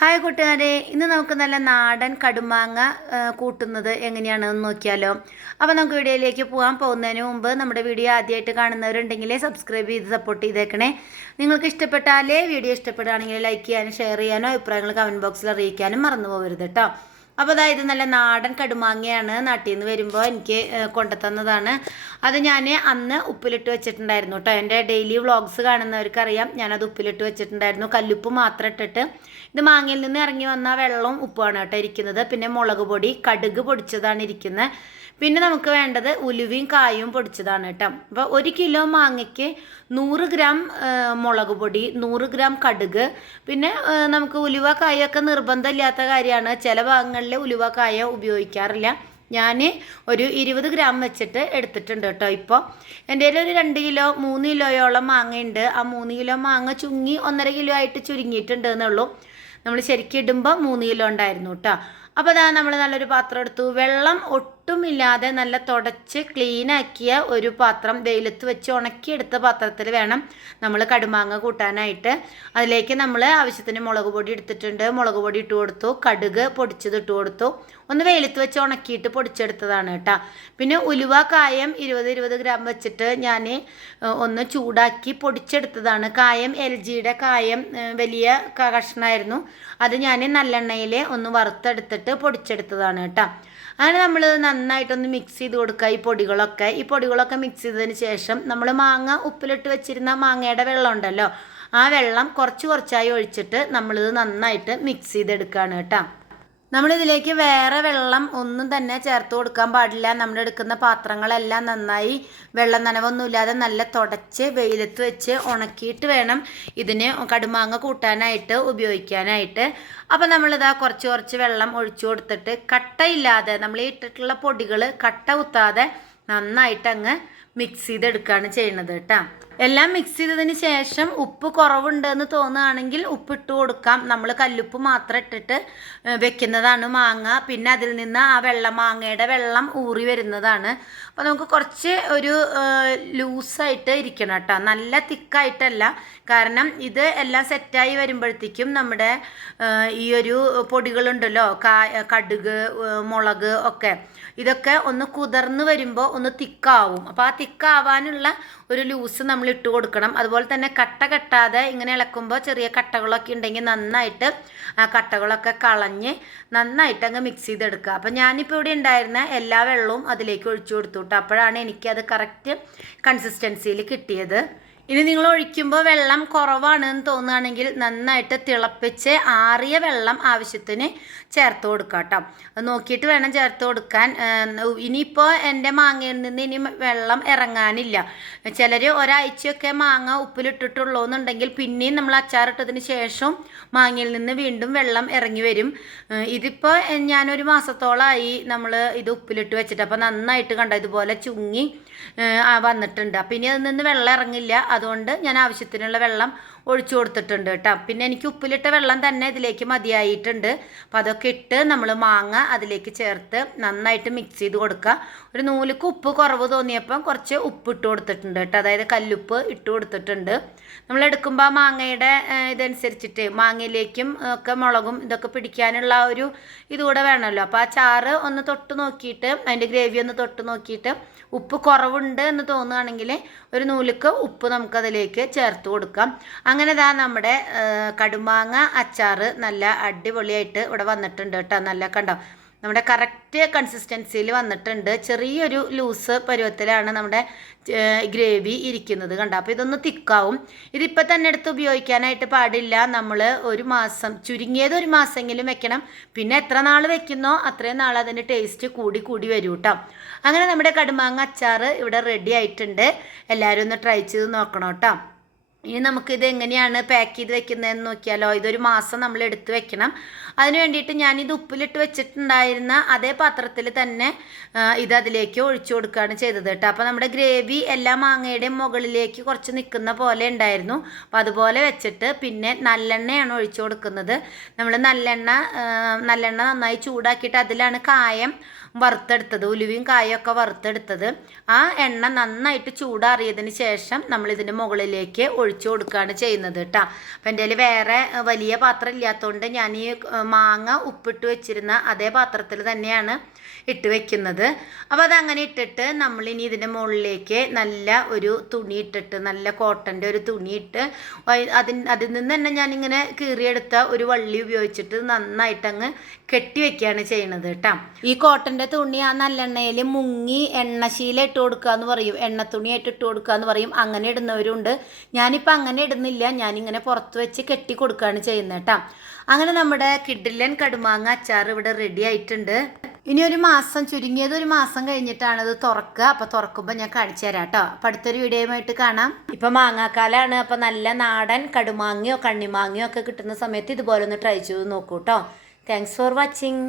Hi കൂട്ടുകാരെ ഇന്ന് നമുക്ക് നല്ല നാടൻ കടുമാങ്ങ കൂട്ടുന്നത് എങ്ങനെയാണെന്ന് നോക്കിയാലോ. അപ്പോൾ നമുക്ക് വീഡിയോയിലേക്ക് പോകാൻ പോകുന്നതിന് മുമ്പ് നമ്മുടെ വീഡിയോ ആദ്യമായിട്ട് കാണുന്നവരുണ്ടെങ്കിൽ സബ്സ്ക്രൈബ് ചെയ്ത് സപ്പോർട്ട് ചെയ്തേക്കണേ. നിങ്ങൾക്ക് ഇഷ്ടപ്പെട്ടാലേ വീഡിയോ ഇഷ്ടപ്പെടുകയാണെങ്കിൽ ലൈക്ക് ചെയ്യാനും ഷെയർ ചെയ്യാനോ അഭിപ്രായങ്ങൾ കമന്റ് ബോക്സിൽ അറിയിക്കാനും മറന്നു പോകരുത് കേട്ടോ അപ്പോൾ അതായത് നല്ല നാടൻ കടുമാങ്ങയാണ് നാട്ടിൽ നിന്ന് വരുമ്പോൾ എനിക്ക് കൊണ്ടുത്തന്നതാണ്. അത് ഞാൻ അന്ന് ഉപ്പിലിട്ട് വെച്ചിട്ടുണ്ടായിരുന്നു കേട്ടോ എന്റെ ഡെയിലി വ്ളോഗ്സ് കാണുന്നവർക്കറിയാം ഞാനത് ഉപ്പിലിട്ട് വെച്ചിട്ടുണ്ടായിരുന്നു. കല്ലുപ്പ് മാത്രം ഇട്ടിട്ട് ഇത് മാങ്ങയിൽ നിന്ന് ഇറങ്ങി വന്ന വെള്ളവും ഉപ്പുമാണ് കേട്ടോ ഇരിക്കുന്നത്. പിന്നെ മുളക് പൊടി കടുക് പൊടിച്ചതാണ് ഇരിക്കുന്നത് പിന്നെ നമുക്ക് വേണ്ടത് ഉലുവയും കായും പൊടിച്ചതാണ് കേട്ടോ അപ്പോൾ ഒരു കിലോ മാങ്ങയ്ക്ക് നൂറ് ഗ്രാം മുളക് പൊടി നൂറ് ഗ്രാം കടുക്. പിന്നെ നമുക്ക് ഉലുവ കായൊക്കെ നിർബന്ധമില്ലാത്ത കാര്യമാണ്. ചില ഭാഗങ്ങളിൽ ഉലുവ കായ ഉപയോഗിക്കാറില്ല. ഞാൻ ഒരു ഇരുപത് ഗ്രാം വെച്ചിട്ട് എടുത്തിട്ടുണ്ട് കേട്ടോ ഇപ്പോൾ എന്റെ ഒരു രണ്ട് കിലോ മൂന്ന് കിലോയോളം മാങ്ങയുണ്ട്. ആ മൂന്ന് കിലോ മാങ്ങ ചുങ്ങി ഒന്നര കിലോ ആയിട്ട് ചുരുങ്ങിയിട്ടുണ്ട് എന്നുള്ളൂ. നമ്മൾ ശരിക്കും ഇടുമ്പോൾ മൂന്ന് കിലോ ഉണ്ടായിരുന്നു കേട്ടോ. അപ്പോൾ അതാ നമ്മൾ നല്ലൊരു പാത്രം എടുത്തു. വെള്ളം ഒട്ടുമില്ലാതെ നല്ല തുടച്ച് ക്ലീൻ ആക്കിയ ഒരു പാത്രം വെയിലത്ത് വെച്ച് ഉണക്കിയെടുത്ത പാത്രത്തിൽ വേണം നമ്മൾ കടുമാങ്ങ കൂട്ടാനായിട്ട്. അതിലേക്ക് നമ്മൾ ആവശ്യത്തിന് മുളക് പൊടി എടുത്തിട്ടുണ്ട്. മുളക് പൊടി ഇട്ട് കൊടുത്തു കടുക് പൊടിച്ചത് ഇട്ട് കൊടുത്തു. ഒന്ന് വെയിലത്ത് വെച്ച് ഉണക്കിയിട്ട് പൊടിച്ചെടുത്തതാണ് കേട്ടോ. പിന്നെ ഉലുവ കായം ഇരുപത് ഇരുപത് ഗ്രാം വെച്ചിട്ട് ഞാൻ ഒന്ന് ചൂടാക്കി പൊടിച്ചെടുത്തതാണ്. കായം എൽ ജിയുടെ കായം വലിയ കഷ്ണമായിരുന്നു. അത് ഞാൻ നല്ലെണ്ണയിൽ ഒന്ന് വറുത്തെടുത്തിട്ട് പൊടിച്ചെടുത്തതാണ് കേട്ടോ. അങ്ങനെ നമ്മൾ നന്നായിട്ടൊന്ന് മിക്സ് ചെയ്ത് കൊടുക്കുക ഈ പൊടികളൊക്കെ. ഈ പൊടികളൊക്കെ മിക്സ് ചെയ്തതിന് ശേഷം നമ്മൾ മാങ്ങ ഉപ്പിലിട്ട് വെച്ചിരുന്ന മാങ്ങയുടെ വെള്ളം ഉണ്ടല്ലോ. ആ വെള്ളം കുറച്ച് കുറച്ചായി ഒഴിച്ചിട്ട് നമ്മളിത് നന്നായിട്ട് മിക്സ് ചെയ്തെടുക്കുകയാണ് കേട്ടോ. നമ്മളിതിലേക്ക് വേറെ വെള്ളം ഒന്നും തന്നെ ചേർത്ത് കൊടുക്കാൻ പാടില്ല. നമ്മൾ എടുക്കുന്ന പാത്രങ്ങളെല്ലാം നന്നായി വെള്ളം നനവൊന്നുമില്ലാതെ നല്ല തുടച്ച് വെയിലത്ത് വെച്ച് ഉണക്കിയിട്ട് വേണം ഇതിന് കടുമാങ്ങ കൂട്ടാനായിട്ട് ഉപയോഗിക്കാനായിട്ട്. അപ്പോൾ നമ്മളിതാ കുറച്ച് കുറച്ച് വെള്ളം ഒഴിച്ചു കൊടുത്തിട്ട് കട്ടയില്ലാതെ നമ്മൾ ഇട്ടിട്ടുള്ള പൊടികൾ കട്ട കുത്താതെ നന്നായിട്ട് അങ്ങ് മിക്സ് ചെയ്തെടുക്കുകയാണ് ചെയ്യുന്നത് കേട്ടോ. എല്ലാം മിക്സ് ചെയ്തതിന് ശേഷം ഉപ്പ് കുറവുണ്ടെന്ന് തോന്നുകയാണെങ്കിൽ ഉപ്പിട്ട് കൊടുക്കാം. നമ്മൾ കല്ലുപ്പ് മാത്രം ഇട്ടിട്ട് വെക്കുന്നതാണ് മാങ്ങ. പിന്നെ അതിൽ നിന്ന് ആ വെള്ളം മാങ്ങയുടെ വെള്ളം ഊറി വരുന്നതാണ്. അപ്പോൾ നമുക്ക് കുറച്ച് ഒരു ലൂസായിട്ട് ഇരിക്കണം കേട്ടോ. നല്ല തിക്കായിട്ടല്ല. കാരണം ഇത് എല്ലാം സെറ്റായി വരുമ്പോഴത്തേക്കും നമ്മുടെ ഈ ഒരു പൊടികളുണ്ടല്ലോ കടുക് മുളക് ഒക്കെ ഇതൊക്കെ ഒന്ന് കുതിർന്ന് വരുമ്പോൾ ഒന്ന് തിക്കാവും. അപ്പോൾ ആ തിക്കാവാനുള്ള ഒരു ലൂസ് നമ്മൾ ഇട്ട് കൊടുക്കണം. അതുപോലെ തന്നെ കട്ട കെട്ടാതെ ഇങ്ങനെ ഇളക്കുമ്പോൾ ചെറിയ കട്ടകളൊക്കെ ഉണ്ടെങ്കിൽ നന്നായിട്ട് ആ കട്ടകളൊക്കെ കളഞ്ഞ് നന്നായിട്ട് അങ്ങ് മിക്സ് ചെയ്തെടുക്കുക. അപ്പം ഞാനിപ്പോൾ ഇവിടെ ഉണ്ടായിരുന്ന എല്ലാ വെള്ളവും അതിലേക്ക് ഒഴിച്ചു കൊടുത്തു കേട്ടോ അപ്പോഴാണ് എനിക്കത് കറക്റ്റ് കൺസിസ്റ്റൻസിയിൽ കിട്ടിയത്. ഇനി നിങ്ങൾ ഒഴിക്കുമ്പോൾ വെള്ളം കുറവാണ് എന്ന് തോന്നുകയാണെങ്കിൽ നന്നായിട്ട് തിളപ്പിച്ച് ആറിയ വെള്ളം ആവശ്യത്തിന് ചേർത്ത് കൊടുക്കുക കേട്ടോ. നോക്കിയിട്ട് വേണം ചേർത്ത് കൊടുക്കാൻ. ഇനിയിപ്പോൾ എന്റെ മാങ്ങയിൽ നിന്ന് ഇനി വെള്ളം ഇറങ്ങാനില്ല. ചിലർ ഒരാഴ്ചയൊക്കെ മാങ്ങ ഉപ്പിലിട്ടിട്ടുള്ളൂ എന്നുണ്ടെങ്കിൽ പിന്നെയും നമ്മൾ അച്ചാറിട്ടതിന് ശേഷം മാങ്ങയിൽ നിന്ന് വീണ്ടും വെള്ളം ഇറങ്ങി വരും. ഇതിപ്പോൾ ഞാനൊരു മാസത്തോളമായി നമ്മൾ ഇത് ഉപ്പിലിട്ട് വെച്ചിട്ട്. അപ്പോൾ നന്നായിട്ട് കണ്ട ഇതുപോലെ ചുങ്ങി വന്നിട്ടുണ്ട്. അപ്പം ഇനി അതിൽ നിന്ന് വെള്ളം ഇറങ്ങില്ല. അതുകൊണ്ട് ഞാൻ ആവശ്യത്തിനുള്ള വെള്ളം ഒഴിച്ചു കൊടുത്തിട്ടുണ്ട് കേട്ടോ. പിന്നെ എനിക്ക് ഉപ്പിലിട്ട വെള്ളം തന്നെ ഇതിലേക്ക് മതിയായിട്ടുണ്ട്. അപ്പോൾ അതൊക്കെ ഇട്ട് നമ്മൾ മാങ്ങ അതിലേക്ക് ചേർത്ത് നന്നായിട്ട് മിക്സ് ചെയ്ത് കൊടുക്കുക. ഒരു നൂലുക്ക് ഉപ്പ് കുറവ് തോന്നിയപ്പം കുറച്ച് ഉപ്പ് ഇട്ട് കൊടുത്തിട്ടുണ്ട് കേട്ടോ. അതായത് കല്ലുപ്പ് ഇട്ട് കൊടുത്തിട്ടുണ്ട്. നമ്മൾ എടുക്കുമ്പോൾ മാങ്ങയുടെ ഇതനുസരിച്ചിട്ട് മാങ്ങയിലേക്കും ഒക്കെ മുളകും ഇതൊക്കെ പിടിക്കാനുള്ള ഒരു ഇതുകൂടെ വേണമല്ലോ. അപ്പോൾ ആ ചാറ് ഒന്ന് തൊട്ട് നോക്കിയിട്ട് അതിന്റെ ഗ്രേവി ഒന്ന് തൊട്ട് നോക്കിയിട്ട് ഉപ്പ് കുറവുണ്ട് എന്ന് തോന്നുകയാണെങ്കിൽ ഒരു നൂലുക്ക് ഉപ്പ് നമുക്കതിലേക്ക് ചേർത്ത് കൊടുക്കാം. അങ്ങനെ ഇതാ നമ്മുടെ കടുമാങ്ങ അച്ചാറ് നല്ല അടിപൊളിയായിട്ട് ഇവിടെ വന്നിട്ടുണ്ട് കേട്ടോ. നല്ല കണ്ടോ? നമ്മുടെ കറക്റ്റ് കൺസിസ്റ്റൻസിയിൽ വന്നിട്ടുണ്ട്. ചെറിയൊരു ലൂസ് പരുവത്തിലാണ് നമ്മുടെ ഗ്രേവി ഇരിക്കുന്നത് കണ്ടോ? അപ്പോൾ ഇതൊന്ന് തിക്കാവും. ഇതിപ്പോൾ തന്നെ എടുത്ത് ഉപയോഗിക്കാനായിട്ട് പാടില്ല. നമ്മൾ ഒരു മാസം ചുരുങ്ങിയത് ഒരു മാസമെങ്കിലും വെക്കണം. പിന്നെ എത്ര നാൾ വെക്കുന്നോ അത്രയും നാൾ അതിന്റെ ടേസ്റ്റ് കൂടി കൂടി വരും കേട്ടോ അങ്ങനെ നമ്മുടെ കടുമാങ്ങ അച്ചാറ് ഇവിടെ റെഡി ആയിട്ടുണ്ട്. എല്ലാവരും ഒന്ന് ട്രൈ ചെയ്ത് നോക്കണം കേട്ടോ ഇനി നമുക്കിത് എങ്ങനെയാണ് പാക്ക് ചെയ്ത് വെക്കുന്നതെന്ന് നോക്കിയാലോ? ഇതൊരു മാസം നമ്മൾ എടുത്ത് വെക്കണം. അതിന് വേണ്ടിയിട്ട് ഞാനിത് ഉപ്പിലിട്ട് വെച്ചിട്ടുണ്ടായിരുന്ന അതേ പാത്രത്തിൽ തന്നെ ഇത് അതിലേക്ക് ഒഴിച്ചു കൊടുക്കുകയാണ് ചെയ്തത് കേട്ടോ. അപ്പോൾ നമ്മുടെ ഗ്രേവി എല്ലാ മാങ്ങയുടെയും മുകളിലേക്ക് കുറച്ച് നിൽക്കുന്ന പോലെ ഉണ്ടായിരുന്നു. അപ്പോൾ അതുപോലെ വെച്ചിട്ട് പിന്നെ നല്ലെണ്ണയാണ് ഒഴിച്ചു കൊടുക്കുന്നത്. നമ്മൾ നല്ലെണ്ണ നല്ലെണ്ണ നന്നായി ചൂടാക്കിയിട്ട് അതിലാണ് കായം വറുത്തെടുത്തത് ഉലുവയും കായൊക്കെ വറുത്തെടുത്തത്. ആ എണ്ണ നന്നായിട്ട് ചൂടാറിയതിന് ശേഷം നമ്മൾ ഇതിന്റെ മുകളിലേക്ക് ഒഴിച്ചു കൊടുക്കുകയാണ് ചെയ്യുന്നത് കേട്ടോ അപ്പം എന്റെ വേറെ വലിയ പാത്രം ഇല്ലാത്തതുകൊണ്ട് ഞാൻ ഈ മാങ്ങ ഉപ്പിട്ട് വെച്ചിരുന്ന അതേ പാത്രത്തിൽ തന്നെയാണ് ഇട്ട് വെക്കുന്നത്. അപ്പോൾ അതങ്ങനെ ഇട്ടിട്ട് നമ്മൾ ഇനി ഇതിന്റെ മുകളിലേക്ക് നല്ല ഒരു തുണി ഇട്ടിട്ട് നല്ല കോട്ടന്റെ ഒരു തുണി ഇട്ട് അതിന് അതിൽ നിന്ന് തന്നെ ഞാനിങ്ങനെ കീറിയെടുത്ത ഒരു വള്ളി ഉപയോഗിച്ചിട്ട് നന്നായിട്ട് അങ്ങ് കെട്ടി വെക്കുകയാണ് ചെയ്യണത് കേട്ടോ. ഈ കോട്ടന്റെ തുണി ആ നല്ലെണ്ണയിൽ മുങ്ങി എണ്ണശീല ഇട്ട് കൊടുക്കുക എന്ന് പറയും. എണ്ണ തുണിയായിട്ട് ഇട്ട് കൊടുക്കുക എന്ന് പറയും. അങ്ങനെ ഇടുന്നവരുണ്ട്. ഞാനിപ്പോൾ അങ്ങനെ ഇടുന്നില്ല. ഞാനിങ്ങനെ പുറത്ത് വെച്ച് കെട്ടി കൊടുക്കുകയാണ് ചെയ്യുന്നത് കേട്ടോ. അങ്ങനെ നമ്മുടെ കിഡിലൻ കടുമാങ്ങ അച്ചാർ ഇവിടെ റെഡി ആയിട്ടുണ്ട്. ഇനി ഒരു മാസം ചുരുങ്ങിയത് ഒരു മാസം കഴിഞ്ഞിട്ടാണ് ഇത് തുറക്കുക. അപ്പോൾ തുറക്കുമ്പോൾ ഞാൻ കാണിച്ചു തരാം കേട്ടോ. അപ്പോൾ അടുത്തൊരു വീഡിയോയുമായിട്ട് കാണാം. ഇപ്പോൾ മാങ്ങാക്കാലാണ്. അപ്പോൾ നല്ല നാടൻ കടുമാങ്ങയോ കണ്ണിമാങ്ങയോ ഒക്കെ കിട്ടുന്ന സമയത്ത് ഇതുപോലെ ഒന്ന് ട്രൈ ചെയ്ത് നോക്കൂ കേട്ടോ. Thanks for watching